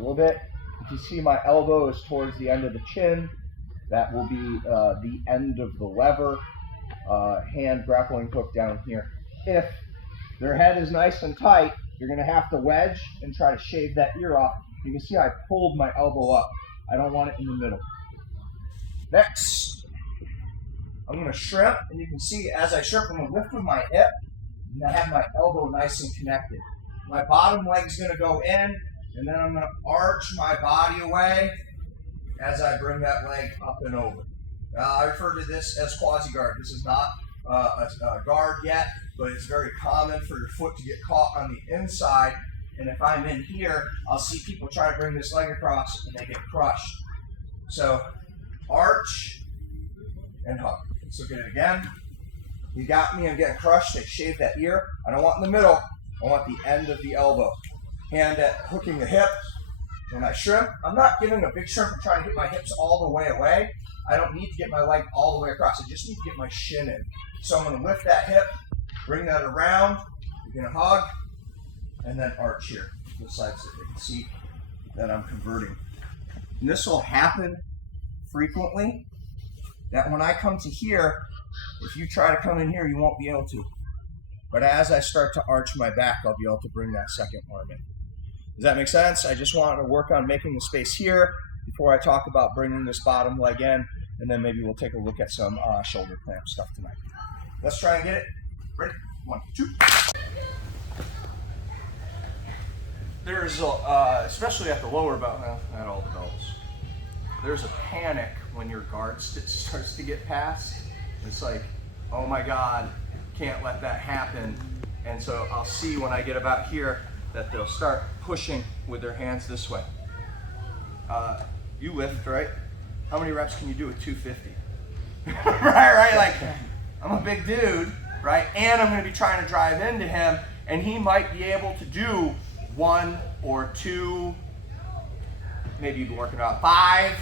little bit. If you see my elbow is towards the end of the chin, that will be the end of the lever. Hand grappling hook down here. If their head is nice and tight, you're going to have to wedge and try to shave that ear off. You can see I pulled my elbow up. I don't want it in the middle. Next, I'm going to shrimp, and you can see as I shrimp, I'm going to lift with my hip, and I have my elbow nice and connected. My bottom leg is going to go in, and then I'm going to arch my body away as I bring that leg up and over. I refer to this as Quasi Guard. This is not a guard yet, but it's very common for your foot to get caught on the inside. And if I'm in here, I'll see people try to bring this leg across and they get crushed. So arch and hug. Let's look at it again. You got me, I'm getting crushed. I shave that ear. I don't want in the middle. I want the end of the elbow. Hand at hooking the hip. When I shrimp, I'm not giving a big shrimp and trying to get my hips all the way away. I don't need to get my leg all the way across. I just need to get my shin in. So I'm going to lift that hip, bring that around. You're going to hug, and then arch here. The sides that you can see that I'm converting. And this will happen frequently, that when I come to here, if you try to come in here, you won't be able to. But as I start to arch my back, I'll be able to bring that second arm in. Does that make sense? I just wanted to work on making the space here before I talk about bringing this bottom leg in, and then maybe we'll take a look at some shoulder clamp stuff tonight. Let's try and get it. Ready? 1, 2. There's, especially at the lower belt, well, not all the belts, there's a panic when your guard starts to get past. It's like, oh my God, can't let that happen. And so I'll see when I get about here that they'll start pushing with their hands this way. You lift, right? How many reps can you do with 250? right? Like, I'm a big dude, right? And I'm going to be trying to drive into him, and he might be able to do 1 or 2, maybe you'd be working out 5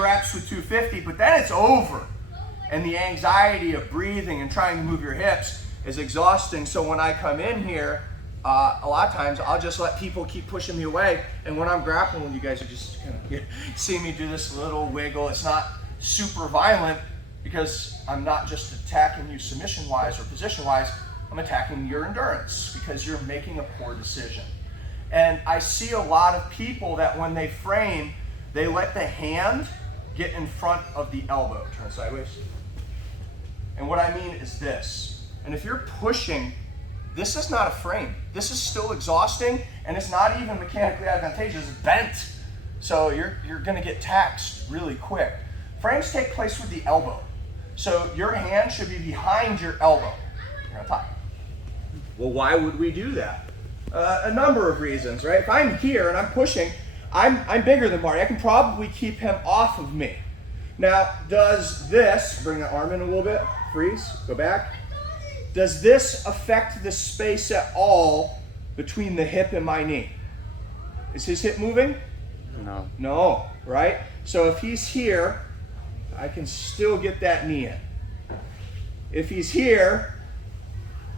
reps with 250, but then it's over. And the anxiety of breathing and trying to move your hips is exhausting. So when I come in here, a lot of times I'll just let people keep pushing me away, and when I'm grappling, you guys are just kind of see me do this little wiggle. It's not super violent because I'm not just attacking you submission-wise or position-wise, I'm attacking your endurance because you're making a poor decision. And I see a lot of people that when they frame, they let the hand get in front of the elbow. Turn sideways. And what I mean is this, and if you're pushing, this is not a frame. This is still exhausting, and it's not even mechanically advantageous. It's bent. So you're gonna get taxed really quick. Frames take place with the elbow. So your hand should be behind your elbow. You're on top. Well, why would we do that? A number of reasons, right? If I'm here and I'm pushing, I'm bigger than Marty. I can probably keep him off of me. Now, does this, bring the arm in a little bit, freeze, go back. Does this affect the space at all between the hip and my knee? Is his hip moving? No. No, right? So if he's here, I can still get that knee in. If he's here,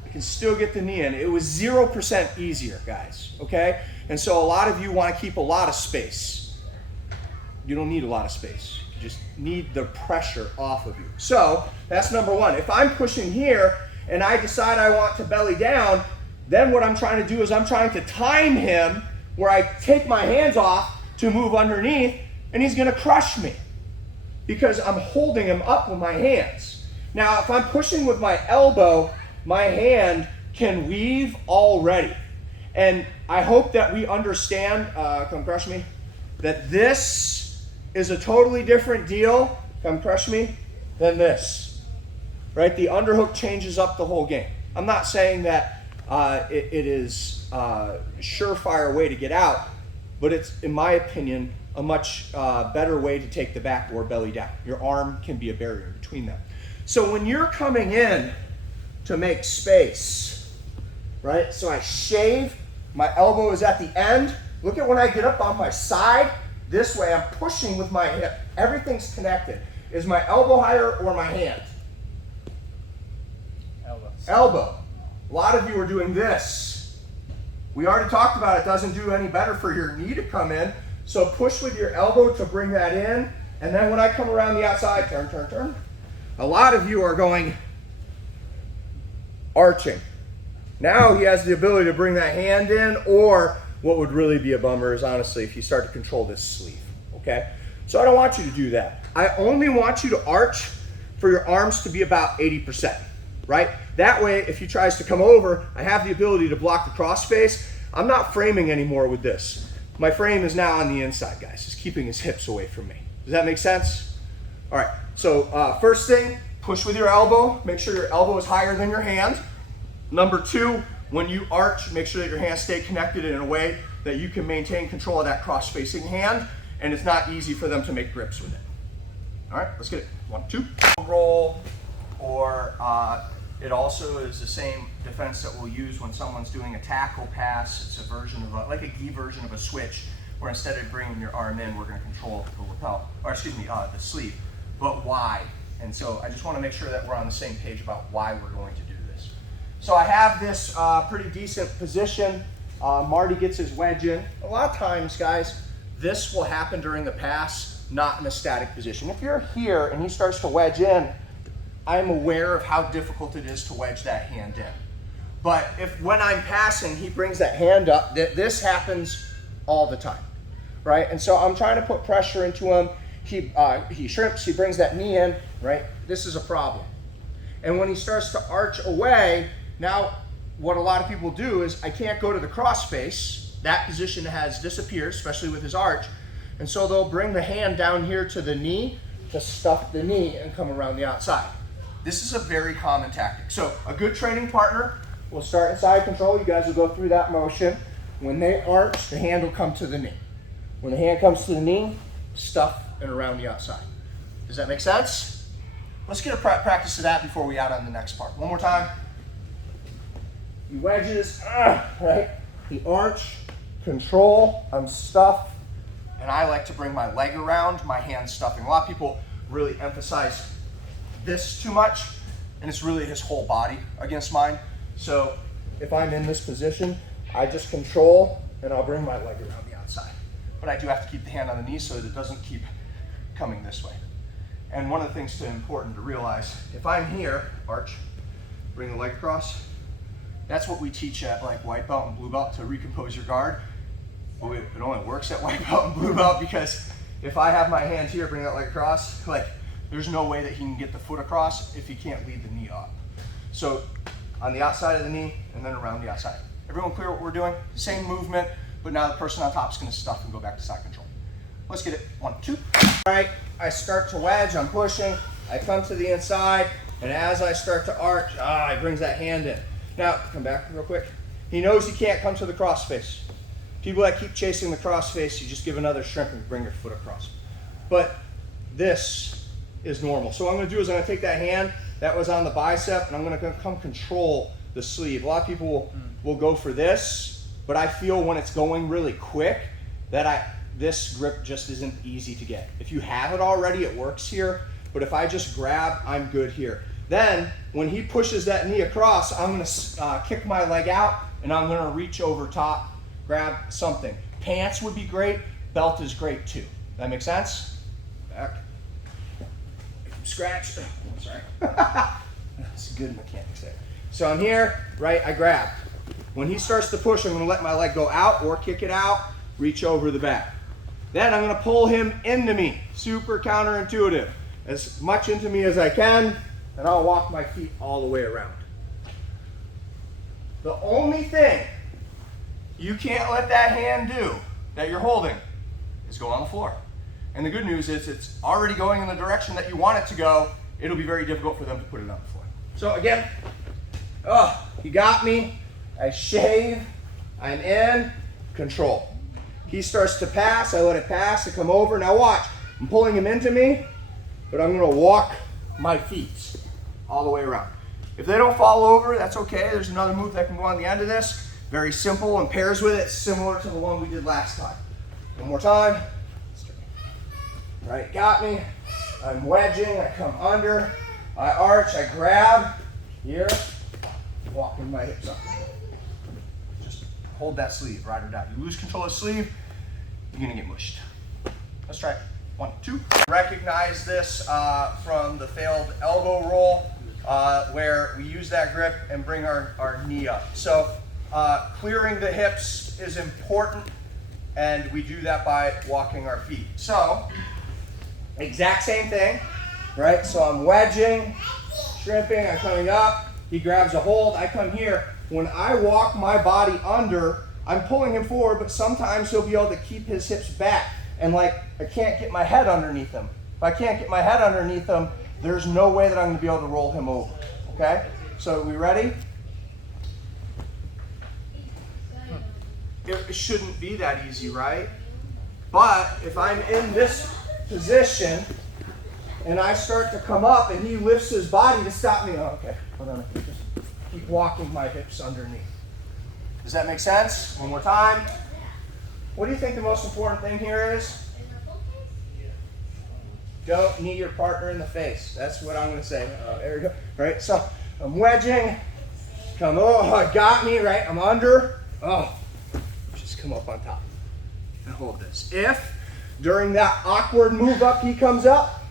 I can still get the knee in. It was 0% easier, guys, okay? And so a lot of you want to keep a lot of space. You don't need a lot of space. You just need the pressure off of you. So that's number one. If I'm pushing here and I decide I want to belly down, then what I'm trying to do is I'm trying to time him where I take my hands off to move underneath, and he's going to crush me because I'm holding him up with my hands. Now, if I'm pushing with my elbow, my hand can weave already. And I hope that we understand, come crush me, that this is a totally different deal, come crush me, than this. Right? The underhook changes up the whole game. I'm not saying that it is a surefire way to get out, but it's, in my opinion, a much better way to take the back or belly down. Your arm can be a barrier between them. So when you're coming in to make space, right? So I shave, my elbow is at the end. Look at when I get up on my side, this way I'm pushing with my hip. Everything's connected. Is my elbow higher or my hand? Elbow. A lot of you are doing this. We already talked about it doesn't do any better for your knee to come in, So push with your elbow to bring that in, and then when I come around the outside, turn, turn, turn. A lot of you are going arching. Now he has the ability to bring that hand in, or what would really be a bummer is honestly if you start to control this sleeve, okay? So I don't want you to do that. I only want you to arch for your arms to be about 80%, right? That way, if he tries to come over, I have the ability to block the cross face. I'm not framing anymore with this. My frame is now on the inside, guys. He's keeping his hips away from me. Does that make sense? All right, so first thing, push with your elbow. Make sure your elbow is higher than your hand. Number two, when you arch, make sure that your hands stay connected in a way that you can maintain control of that cross-facing hand, and it's not easy for them to make grips with it. All right, let's get it. 1, 2. Roll, or it also is the same defense that we'll use when someone's doing a tackle pass. It's a version of like a gi version of a switch, where instead of bringing your arm in, we're going to control the lapel, or excuse me, the sleeve. But why? And so I just want to make sure that we're on the same page about why we're going to do this. So I have this pretty decent position. Marty gets his wedge in. A lot of times, guys, this will happen during the pass, not in a static position. If you're here and he starts to wedge in, I'm aware of how difficult it is to wedge that hand in. But if when I'm passing, he brings that hand up, this happens all the time, right? And so I'm trying to put pressure into him. He shrimps, he brings that knee in, right? This is a problem. And when he starts to arch away, now what a lot of people do is I can't go to the cross face. That position has disappeared, especially with his arch. And so they'll bring the hand down here to the knee to stuff the knee and come around the outside. This is a very common tactic. So a good training partner will start in side control. You guys will go through that motion. When they arch, the hand will come to the knee. When the hand comes to the knee, stuff and around the outside. Does that make sense? Let's get a practice of that before we out on the next part. One more time. He wedges, right? He arch, control, I'm stuff, and I like to bring my leg around, my hand stuffing. A lot of people really emphasize this too much, and it's really his whole body against mine. So if I'm in this position, I just control, and I'll bring my leg around the outside. But I do have to keep the hand on the knee so that it doesn't keep coming this way. And one of the things important to realize, if I'm here, arch, bring the leg across, that's what we teach at like white belt and blue belt to recompose your guard. Well, it only works at white belt and blue belt because if I have my hand here, bring that leg across, like there's no way that he can get the foot across if he can't lead the knee up. So on the outside of the knee and then around the outside. Everyone clear what we're doing? Same movement, but now the person on top is going to stuff and go back to side control. Let's get it. 1, 2. All right, I start to wedge, I'm pushing, I come to the inside, and as I start to arch, he brings that hand in. Now, come back real quick. He knows he can't come to the cross face. People that keep chasing the cross face, you just give another shrimp and bring your foot across. But this is normal. So what I'm going to do is I'm going to take that hand that was on the bicep and I'm going to come control the sleeve. A lot of people will go for this, but I feel when it's going really quick that this grip just isn't easy to get. If you have it already, it works here, but if I just grab, I'm good here. Then when he pushes that knee across, I'm going to kick my leg out and I'm going to reach over top, grab something. Pants would be great, belt is great too. That make sense? Back. Scratch. Oh, sorry. That's good mechanics there. So I'm here, right? I grab. When he starts to push, I'm going to let my leg go out or kick it out, reach over the back. Then I'm going to pull him into me. Super counterintuitive. As much into me as I can, and I'll walk my feet all the way around. The only thing you can't let that hand do that you're holding is go on the floor. And the good news is it's already going in the direction that you want it to go. It'll be very difficult for them to put it on the floor. So again, he got me. I shave, I'm in, control. He starts to pass, I let it pass, I come over. Now watch, I'm pulling him into me, but I'm gonna walk my feet all the way around. If they don't fall over, that's okay. There's another move that can go on the end of this. Very simple and pairs with it, similar to the one we did last time. One more time. Right, got me. I'm wedging, I come under, I arch, I grab, here, walking my hips up. Just hold that sleeve, ride or die. You lose control of the sleeve, you're gonna get mushed. Let's try it. 1, 2. Recognize this from the failed elbow roll where we use that grip and bring our knee up. So clearing the hips is important, and we do that by walking our feet. So exact same thing, right? So I'm wedging, shrimping, I'm coming up, he grabs a hold, I come here. When I walk my body under, I'm pulling him forward, but sometimes he'll be able to keep his hips back. And like, I can't get my head underneath him. If I can't get my head underneath him, there's no way that I'm gonna be able to roll him over, okay? So we ready? It shouldn't be that easy, right? But if I'm in this position and I start to come up and he lifts his body to stop me, oh, okay, hold on, just keep walking my hips underneath. Does that make sense? One more time. What do you think the most important thing here is? Don't knee your partner in the face. That's what I'm going to say. There we go. Right, so I'm wedging. Come, oh, got me, right? I'm under. Oh, just come up on top and hold this. If during that awkward move up he comes up,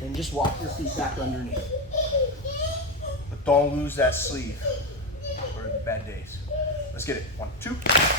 then just walk your feet back underneath. But don't lose that sleeve for the bad days. Let's get it. 1, 2.